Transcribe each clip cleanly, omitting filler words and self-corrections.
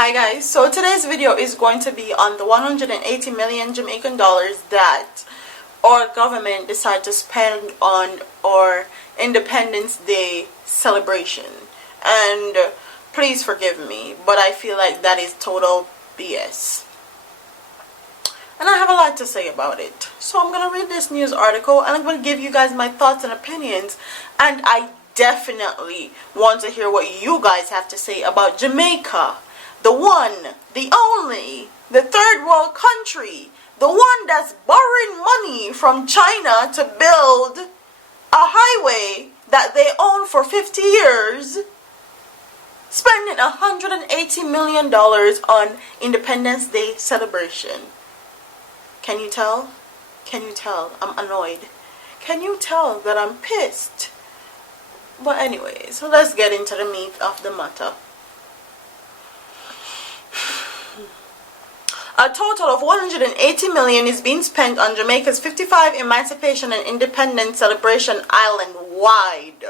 Hi guys, so today's video is going to be on the 180 million Jamaican dollars that our government decided to spend on our Independence Day celebration. And please forgive me, but I feel like that is total BS. And I have a lot to say about it. So I'm going to read this news article and I'm going to give you guys my thoughts and opinions. And I definitely want to hear what you guys have to say about Jamaica. The one, the only, the third world country, the one that's borrowing money from China to build a highway that they own for 50 years, spending $180 million on Independence Day celebration. Can you tell? Can you tell? I'm annoyed. Can you tell that I'm pissed? But anyway, so let's get into the meat of the matter. A total of 180 million is being spent on Jamaica's 55 Emancipation and Independence celebration island-wide.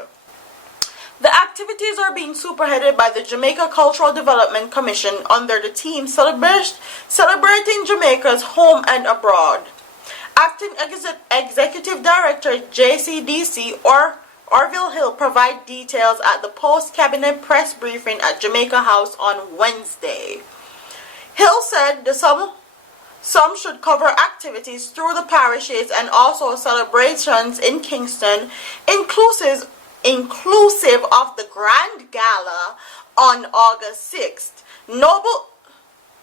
The activities are being spearheaded by the Jamaica Cultural Development Commission under the theme Celebrating Jamaica's Home and Abroad. Acting Executive Director JCDC Orville Hill provided details at the post-cabinet press briefing at Jamaica House on Wednesday. Hill said the sum should cover activities through the parishes and also celebrations in Kingston, inclusive of the Grand Gala on August 6th.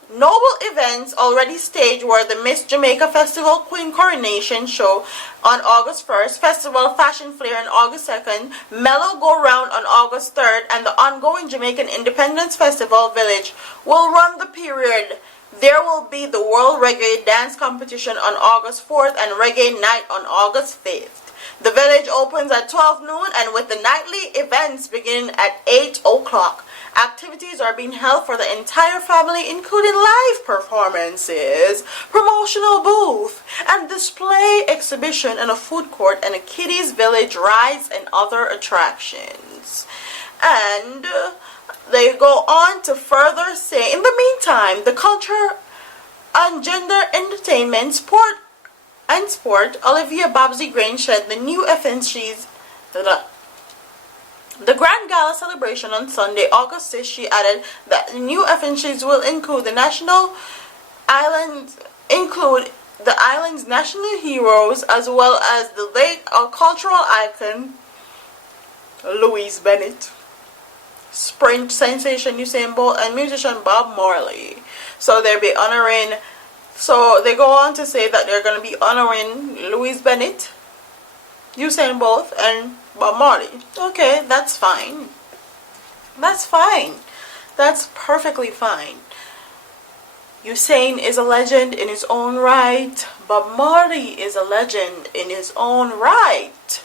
Noble events already staged were the Miss Jamaica Festival Queen Coronation Show on August 1st, Festival Fashion Flair on August 2nd, Mellow Go Round on August 3rd, and the ongoing Jamaican Independence Festival Village will run the period. There will be the World Reggae Dance Competition on August 4th and Reggae Night on August 5th. The village opens at 12 noon and with the nightly events beginning at 8 o'clock. Activities are being held for the entire family, including live performances, promotional booth, and display exhibition in a food court and a kiddies village rides and other attractions. And they go on to further say, in the meantime, the culture and gender entertainment, sport, Olivia Babsy Grange said the new effigies. The Grand Gala celebration on Sunday, August 6th, she added that the new effigies will include the island's national heroes as well as the late cultural icon Louise Bennett, sprint sensation Usain Bolt, and musician Bob Marley. So they'll be honoring. So they go on to say that they're going to be honoring Louise Bennett, Usain Bolt, and Bob Marley. Okay, that's fine. That's fine. That's perfectly fine. Usain is a legend in his own right. Bob Marley is a legend in his own right.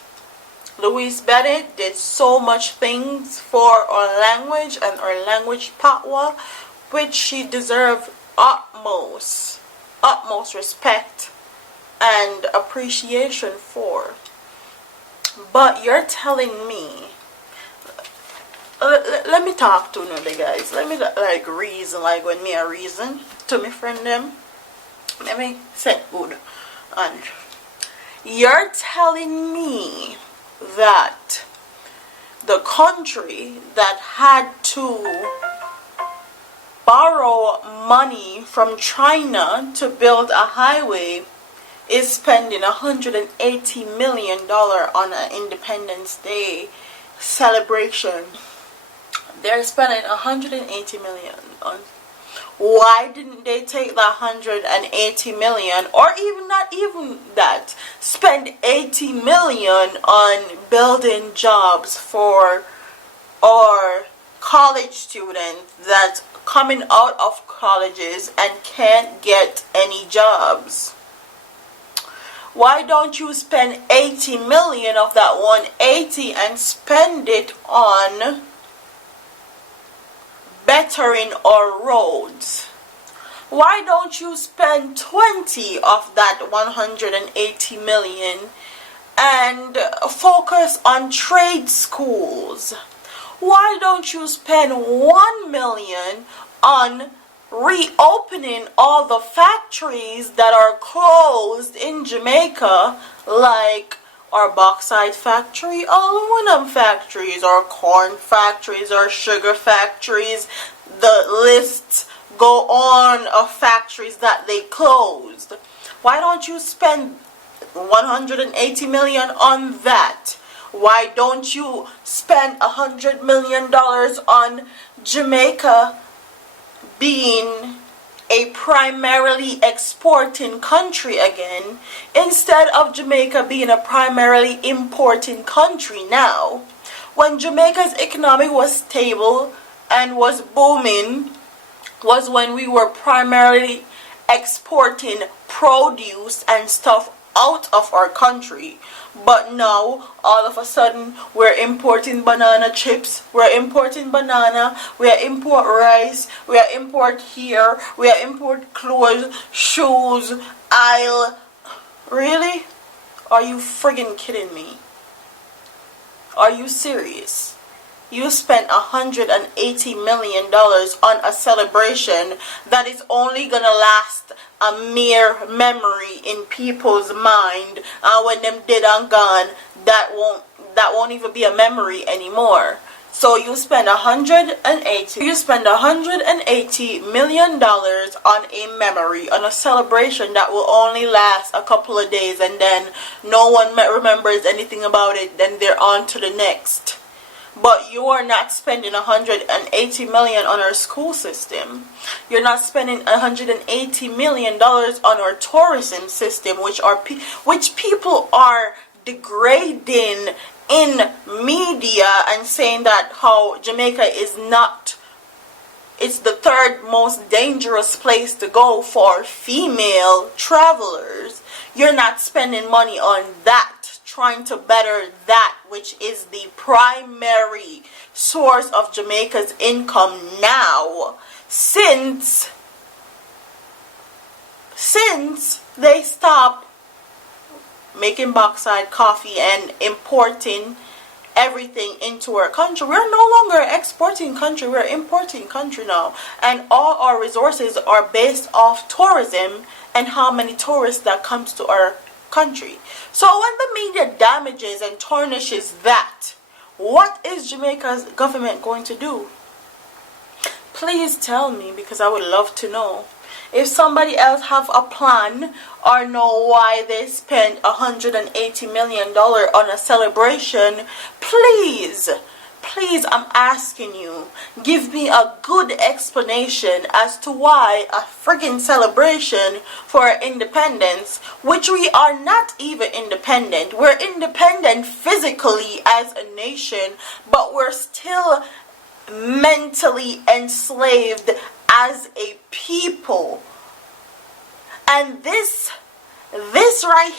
Louise Bennett did so much things for our language and our language patois, which she deserved utmost respect and appreciation for. But you're telling me, let me talk to you guys. Let me reason, like when me a reason to my friend them. Let me say good. And you're telling me that the country that had to borrow money from China to build a highway is spending $180 million on an Independence Day celebration. They're spending $180 million on. Why didn't they take the $180 million, or even not even that, spend $80 million on building jobs for our college students that's coming out of colleges and can't get any jobs? Why don't you spend 80 million of that 180 and spend it on bettering our roads? Why don't you spend 20 of that 180 million and focus on trade schools? Why don't you spend 1 million on reopening all the factories that are closed in Jamaica, like our bauxite factory, aluminum factories, or corn factories, or sugar factories. The lists go on of factories that they closed. Why don't you spend 180 million on that? Why don't you spend $100 million on Jamaica being a primarily exporting country again, instead of Jamaica being a primarily importing country now? When Jamaica's economy was stable and was booming was when we were primarily exporting produce and stuff out of our country. But now, all of a sudden, we're importing banana chips, we're importing banana, we are import rice, we are import here, we are import clothes, shoes, aisle. Really? Are you friggin' kidding me? Are you serious? You spent $180 million on a celebration that is only gonna last a mere memory in people's mind, and when them dead and gone, that won't even be a memory anymore. So you spend $180 million on a memory, on a celebration that will only last a couple of days, and then no one remembers anything about it. Then they're on to the next. But you are not spending $180 million on our school system. You're not spending $180 million on our tourism system, which people are degrading in media and saying that how Jamaica is not, it's the third most dangerous place to go for female travelers. You're not spending money on that, trying to better that which is the primary source of Jamaica's income now, since they stopped making bauxite, coffee, and importing everything into our country. We're no longer an exporting country, we're an importing country now, and all our resources are based off tourism and how many tourists that comes to our country. So when the media damages and tarnishes that, what is Jamaica's government going to do? Please tell me, because I would love to know. If somebody else have a plan or know why they spent $180 million on a celebration, please, I'm asking you, give me a good explanation as to why a friggin' celebration for our independence, which we are not even independent. We're independent physically as a nation, but we're still mentally enslaved as a people. And this right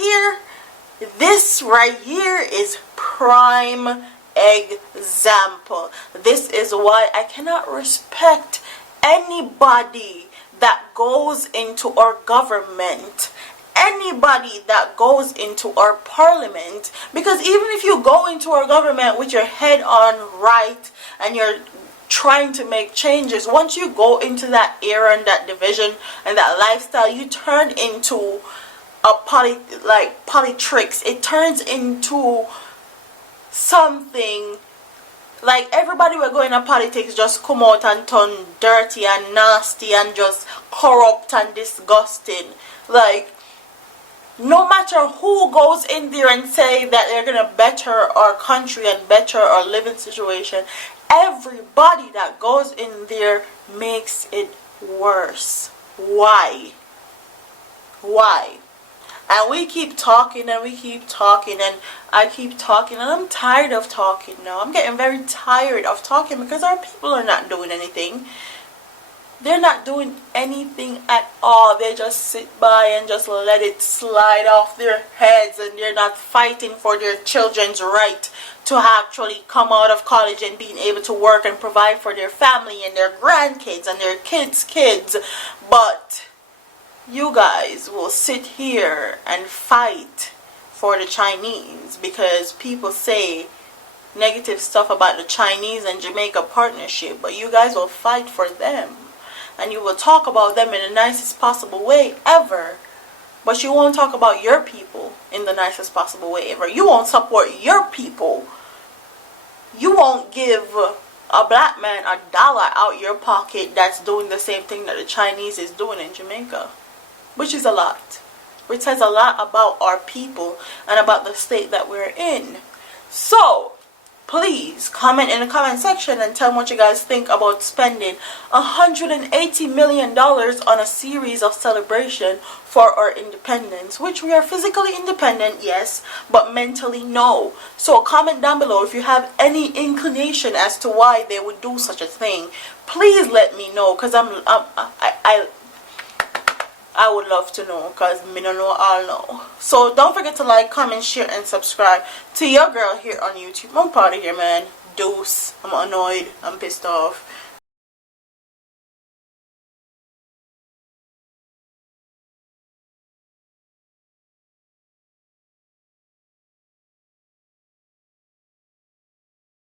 here is prime example. This is why I cannot respect anybody that goes into our government, anybody that goes into our parliament, because even if you go into our government with your head on right and you're trying to make changes, once you go into that era and that division and that lifestyle, you turn into a politics. It turns into something like everybody we're going to politics just come out and turn dirty and nasty and just corrupt and disgusting. Like, no matter who goes in there and say that they're going to better our country and better our living situation, everybody that goes in there makes it worse. Why? And we keep talking and we keep talking and I keep talking and I'm tired of talking now. I'm getting very tired of talking because our people are not doing anything. They're not doing anything at all. They just sit by and just let it slide off their heads, and they're not fighting for their children's right to actually come out of college and being able to work and provide for their family and their grandkids and their kids. But you guys will sit here and fight for the Chinese because people say negative stuff about the Chinese and Jamaica partnership, but you guys will fight for them. and you will talk about them in the nicest possible way ever. But you won't talk about your people in the nicest possible way ever. You won't support your people. You won't give a black man $1 out your pocket that's doing the same thing that the Chinese is doing in Jamaica. Which is a lot. Which says a lot about our people and about the state that we're in. So, please comment in the comment section and tell me what you guys think about spending $180 million on a series of celebration for our independence, which we are physically independent, yes, but mentally no. So comment down below if you have any inclination as to why they would do such a thing. Please let me know, because I would love to know, because me don't know, I'll know. So don't forget to like, comment, share, and subscribe to your girl here on YouTube. I'm proud of here, man. Deuce. I'm annoyed. I'm pissed off.